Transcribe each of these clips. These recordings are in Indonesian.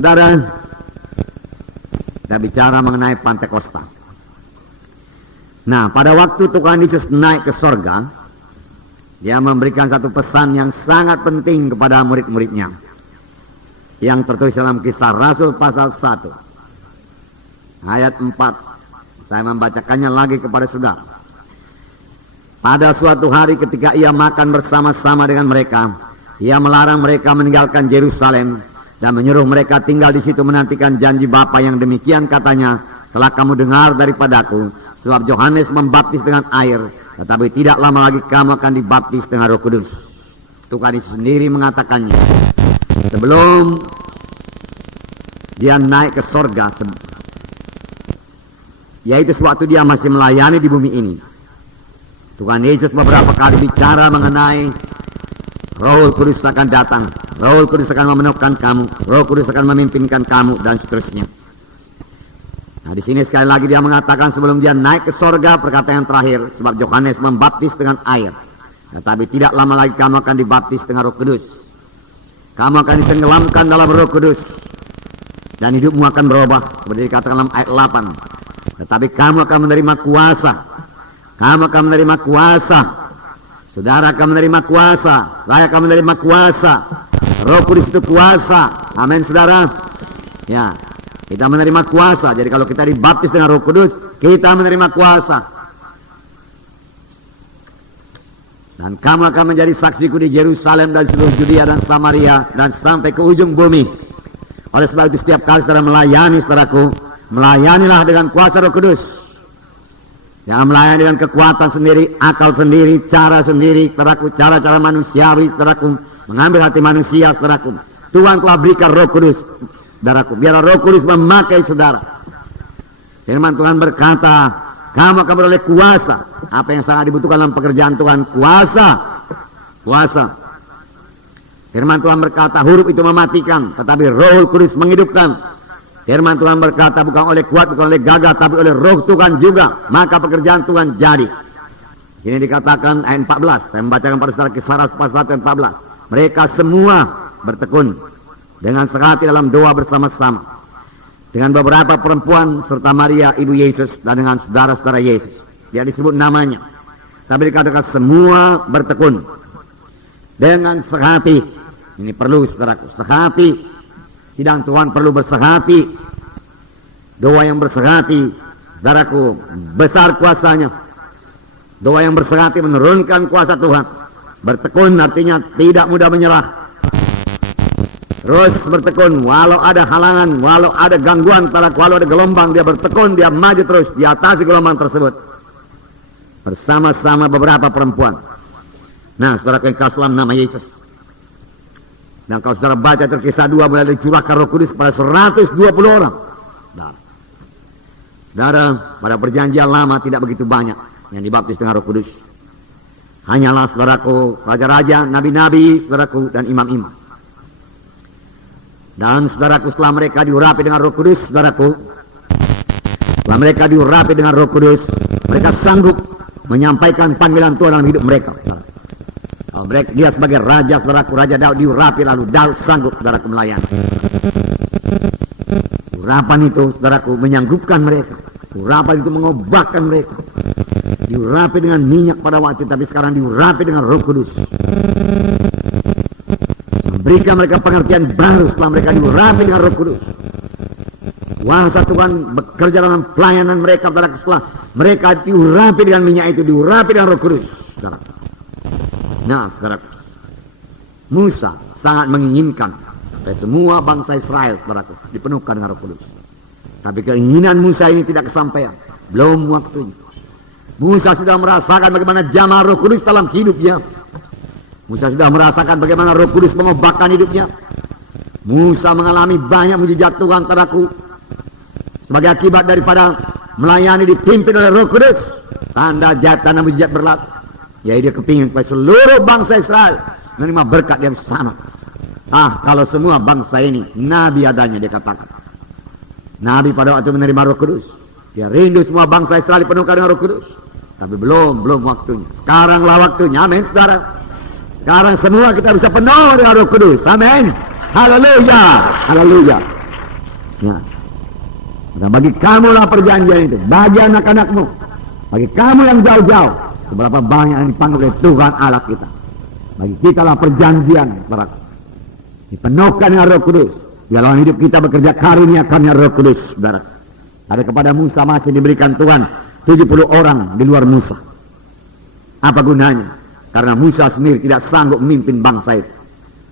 saudara, kita bicara mengenai Pantekosta. Nah, pada waktu Tuhan Yesus naik ke sorga, dia memberikan satu pesan yang sangat penting kepada murid-muridnya, yang tertulis dalam Kisah Rasul pasal 1 ayat 4. Saya membacakannya lagi kepada saudara. Pada suatu hari ketika ia makan bersama-sama dengan mereka, ia melarang mereka meninggalkan Yerusalem dan menyuruh mereka tinggal di situ menantikan janji Bapa yang demikian katanya, telah kamu dengar daripadaku, sebab Yohanes membaptis dengan air, tetapi tidak lama lagi kamu akan dibaptis dengan Roh Kudus. Tuhan Yesus sendiri mengatakannya sebelum dia naik ke sorga, yaitu sewaktu dia masih melayani di bumi ini. Tuhan Yesus beberapa kali bicara mengenai Roh Kudus akan datang, Roh Kudus akan memenuhkan kamu, Roh Kudus akan memimpinkan kamu, dan seterusnya. Nah, di sini sekali lagi dia mengatakan sebelum dia naik ke sorga, perkataan yang terakhir, sebab Yohanes membaptis dengan air, tetapi tidak lama lagi kamu akan dibaptis dengan Roh Kudus. Kamu akan ditenggelamkan dalam Roh Kudus dan hidupmu akan berubah, seperti dikatakan dalam ayat 8. Tetapi kamu akan menerima kuasa. Kamu akan menerima kuasa. Saudara akan menerima kuasa. Saya akan menerima kuasa. Roh Kudus itu kuasa. Amin, saudara. Ya, kita menerima kuasa. Jadi kalau kita dibaptis dengan Roh Kudus, kita menerima kuasa. Dan kamu akan menjadi saksiku di Yerusalem dan seluruh Judea dan Samaria dan sampai ke ujung bumi. Oleh sebab itu setiap kali saudara melayani, saudaraku, melayanilah dengan kuasa Roh Kudus. Jangan melayani dengan kekuatan sendiri, akal sendiri, cara sendiri, saudaraku, cara-cara manusiawi, saudaraku, mengambil hati manusia, saudaraku. Tuhan telah berikan Roh Kudus, saudaraku. Biarlah Roh Kudus memakai saudara. Firman Tuhan berkata, kamu akan beroleh kuasa. Apa yang sangat dibutuhkan dalam pekerjaan Tuhan? Kuasa. Kuasa. Firman Tuhan berkata, huruf itu mematikan, tetapi Roh Kudus menghidupkan. Firman Tuhan berkata, bukan oleh kuat, bukan oleh gagah, tapi oleh Roh Tuhan juga, maka pekerjaan Tuhan jadi. Ini dikatakan ayat 14. Saya membacakan pada saudara Kisah Rasul pasal 1 ayat 14. Mereka semua bertekun dengan sehati dalam doa bersama-sama dengan beberapa perempuan serta Maria ibu Yesus dan dengan saudara-saudara Yesus. Dia disebut namanya, tapi dikatakan semua bertekun dengan sehati. Ini perlu, saudaraku, sehati. Sidang Tuhan perlu bersehati. Doa yang bersehati, saudaraku, besar kuasanya. Doa yang bersehati menurunkan kuasa Tuhan. Bertekun artinya tidak mudah menyerah. Terus bertekun, walau ada halangan, walau ada gangguan, walau ada gelombang, dia bertekun, dia maju terus, di atas gelombang tersebut. Bersama-sama beberapa perempuan. Nah, saudara yang kasih nama Yesus. Dan kalau saudara baca Kisah 2, mulai dicurahkan Roh Kudus kepada 120 orang. Saudara, pada perjanjian lama tidak begitu banyak yang dibaptis dengan Roh Kudus. Hanyalah, saudaraku, raja-raja, nabi-nabi, saudaraku, dan imam-imam. Dan saudaraku, setelah mereka diurapi dengan Roh Kudus, saudaraku, setelah mereka diurapi dengan Roh Kudus, mereka sanggup menyampaikan panggilan Tuhan dalam hidup mereka. Kalau mereka, dia sebagai raja, saudaraku, Raja Daud diurapi, lalu Daud sanggup, saudaraku, melayani. Urapan itu, saudaraku, menyanggupkan mereka. Urapan itu mengobatkan mereka. Diurapi dengan minyak pada waktu, tapi sekarang diurapi dengan Roh Kudus. Memberikan mereka pengertian baru setelah mereka diurapi dengan Roh Kudus. Kuasa Tuhan bekerja dalam pelayanan mereka, saudaraku, setelah mereka diurapi dengan minyak itu, diurapi dengan Roh Kudus, saudaraku. Nah, saudaraku, Musa sangat menginginkan supaya semua bangsa Israel, saudaraku, dipenuhkan dengan Roh Kudus. Tapi keinginan Musa ini tidak kesampaian, belum waktunya. Musa sudah merasakan bagaimana jamaah Roh Kudus dalam hidupnya. Musa sudah merasakan bagaimana Roh Kudus mengobatkan hidupnya. Musa mengalami banyak mujizat Tuhan, saudaraku, sebagai akibat daripada melayani dipimpin oleh Roh Kudus. Tanda jahit, tanda mujizat berlaku. Ya, dia kepingin supaya seluruh bangsa Israel menerima berkat yang sama. Kalau semua bangsa ini nabi adanya, dia katakan. Nabi pada waktu menerima Roh Kudus, dia rindu semua bangsa Israel dipenuhkan dengan Roh Kudus. Tapi belum waktunya. Sekaranglah waktunya, amin, saudara. Sekarang semua kita bisa penuh dengan Roh Kudus, amin. Haleluya, haleluya. Ya. Nah, bagi kamulah perjanjian itu, bagi anak-anakmu, bagi kamu yang jauh-jauh, seberapa banyak yang dipanggil oleh Tuhan Allah kita. Bagi kita lah perjanjian, saudara. Dipenuhkan dengan Roh Kudus. Dalam hidup kita bekerja karuniakannya Roh Kudus, saudara. Ada kepada Musa masih diberikan Tuhan 70 orang di luar Musa. Apa gunanya? Karena Musa sendiri tidak sanggup memimpin bangsa itu.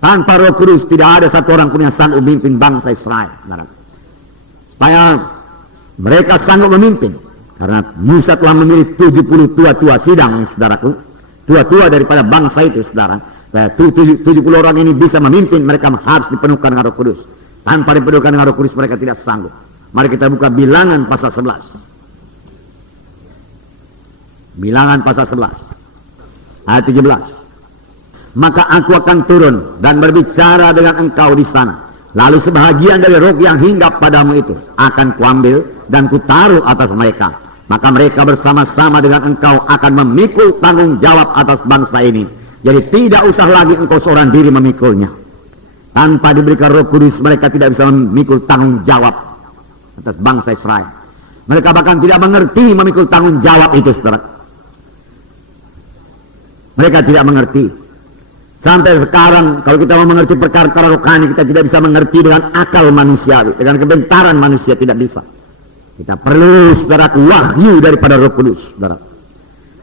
Tanpa Roh Kudus tidak ada satu orang pun yang sanggup memimpin bangsa Israel, saudara. Supaya mereka sanggup memimpin. Karena Musa telah memilih 70 tua-tua sidang, saudaraku. Tua-tua daripada bangsa itu, saudara. 70 orang ini bisa memimpin, mereka harus dipenuhkan dengan Roh Kudus. Tanpa dipenuhkan dengan Roh Kudus mereka tidak sanggup. Mari kita buka Bilangan pasal 11. Bilangan pasal 11. Ayat 17. Maka aku akan turun dan berbicara dengan engkau di sana. Lalu sebahagian dari roh yang hinggap padamu itu akan kuambil dan kutaruh atas mereka. Maka mereka bersama-sama dengan engkau akan memikul tanggung jawab atas bangsa ini. Jadi tidak usah lagi engkau seorang diri memikulnya. Tanpa diberikan Roh Kudus mereka tidak bisa memikul tanggung jawab atas bangsa Israel. Mereka bahkan tidak mengerti memikul tanggung jawab itu, saudara. Mereka tidak mengerti. Sampai sekarang kalau kita mau mengerti perkara-perkara rohani, kita tidak bisa mengerti dengan akal manusiawi, dengan kebentaran manusia tidak bisa. Kita perlu, saudaraku, wahyu daripada Roh Kudus, saudara.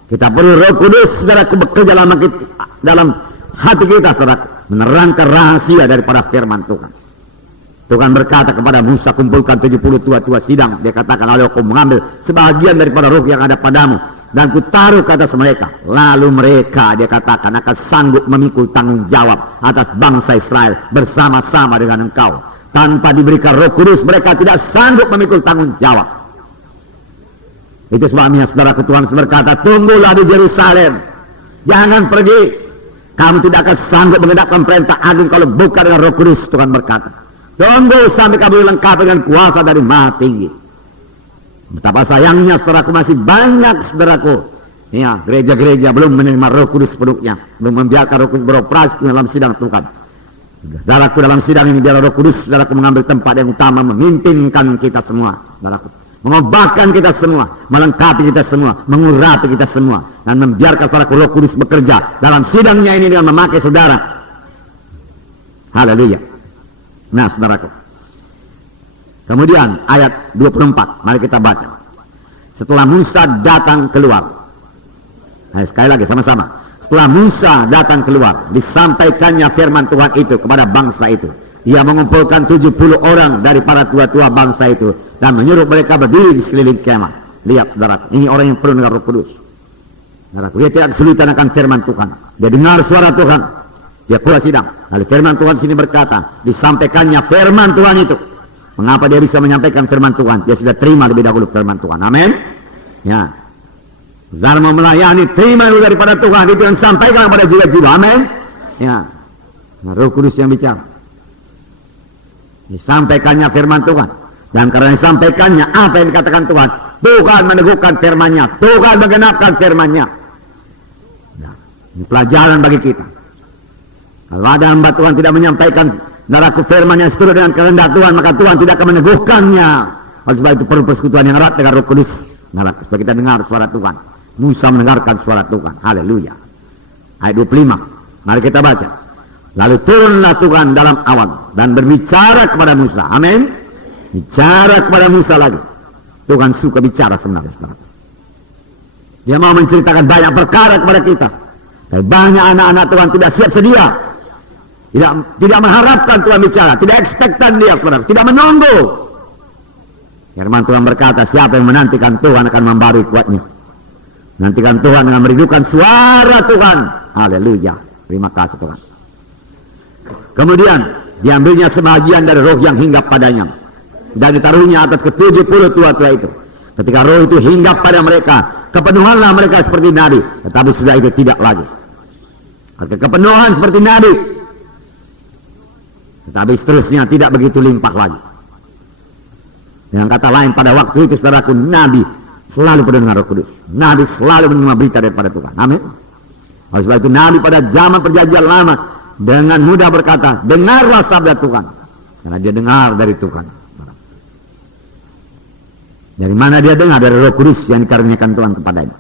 Kita perlu Roh Kudus, saudaraku, bekerja dalam hati kita, saudaraku, menerangkan rahasia daripada firman Tuhan. Tuhan berkata kepada Musa, kumpulkan 70 tua-tua sidang. Dia katakan, lalu aku mengambil sebahagian daripada roh yang ada padamu dan kutaruh ke atas mereka. Lalu mereka, dia katakan, akan sanggup memikul tanggung jawab atas bangsa Israel bersama-sama dengan engkau. Tanpa diberikan Roh Kudus mereka tidak sanggup memikul tanggung jawab. Itu sebabnya saudaraku, Tuhan berkata, tunggulah di Yerusalem, jangan pergi. Kamu tidak akan sanggup menegakkan perintah agung kalau bukan dengan Roh Kudus. Tuhan berkata, tunggu sampai kamu lengkap dengan kuasa dari Maha Tinggi. Betapa sayangnya saudaraku, masih banyak saudaraku, ya, gereja-gereja belum menerima Roh Kudus sepenuhnya, belum membiarkan Roh Kudus beroperasi dalam sidang Tuhan. Saudaraku, dalam sidang ini biar Roh Kudus, saudaraku, mengambil tempat yang utama, memimpinkan kita semua, saudaraku, mengubahkan kita semua, melengkapi kita semua, mengurapi kita semua, dan membiarkan saudaraku Roh Kudus bekerja dalam sidangnya ini dengan memakai saudara. Haleluya. Nah, saudaraku, kemudian ayat 24, mari kita baca. Setelah Musa datang keluar, sekali lagi sama-sama. Setelah Musa datang keluar, disampaikannya firman Tuhan itu kepada bangsa itu. Ia mengumpulkan 70 orang dari para tua-tua bangsa itu dan menyuruh mereka berdiri di sekeliling kemah. Lihat, saudara, ini orang yang penuh dengan Roh Kudus. Saudaraku, dia tidak kesulitan akan firman Tuhan. Dia dengar suara Tuhan. Dia pula sidang. Lalu firman Tuhan sini berkata, disampaikannya firman Tuhan itu. Mengapa dia bisa menyampaikan firman Tuhan? Dia sudah terima lebih dahulu firman Tuhan. Amin. Ya. Saudara mau melayani, terima dulu daripada Tuhan itu yang sampaikan kepada jiwa-jiwa. Amin. Ya. Nah, Roh Kudus yang bicara. Disampaikannya firman Tuhan. Dan karena disampaikannya apa yang dikatakan Tuhan, Tuhan meneguhkan firman-Nya, Tuhan menggenapkan firman-Nya. Nah, ini pelajaran bagi kita. Kalau ada hamba Tuhan tidak menyampaikan daraku firman yang seturut dengan kehendak Tuhan, maka Tuhan tidak akan meneguhkannya. Oleh sebab itu perlu persekutuan yang erat dengan Roh Kudus. Supaya kita dengar suara Tuhan. Musa mendengarkan suara Tuhan. Haleluya. Ayat 25. Mari kita baca. Lalu turunlah Tuhan dalam awan dan berbicara kepada Musa. Amin. Bicara kepada Musa lagi. Tuhan suka bicara sebenarnya. Dia mau menceritakan banyak perkara kepada kita. Tapi banyak anak-anak Tuhan tidak siap sedia. Tidak mengharapkan Tuhan bicara. Tidak ekspektan dia, tidak menunggu. Firman Tuhan berkata, siapa yang menantikan Tuhan akan membarui kuatnya. Menantikan Tuhan dengan merindukan suara Tuhan. Haleluya. Terima kasih Tuhan. Kemudian diambilnya sebagian dari roh yang hinggap padanya dan ditaruhnya atas ke-70 tua-tua itu. Ketika roh itu hinggap pada mereka, kepenuhanlah mereka seperti nabi. Tetapi sudah itu tidak lagi. Kepenuhan seperti nabi, tetapi seterusnya tidak begitu limpah lagi. Dengan kata lain, pada waktu itu saudaraku, nabi selalu penuh dengan Roh Kudus. Nabi selalu menerima berita daripada Tuhan. Amin. Oleh sebab itu nabi pada zaman perjanjian lama dengan mudah berkata, dengarlah sabda Tuhan. Karena dia dengar dari Tuhan. Dari mana dia dengar? Dari Roh Kudus yang dikaruniakan Tuhan kepadanya.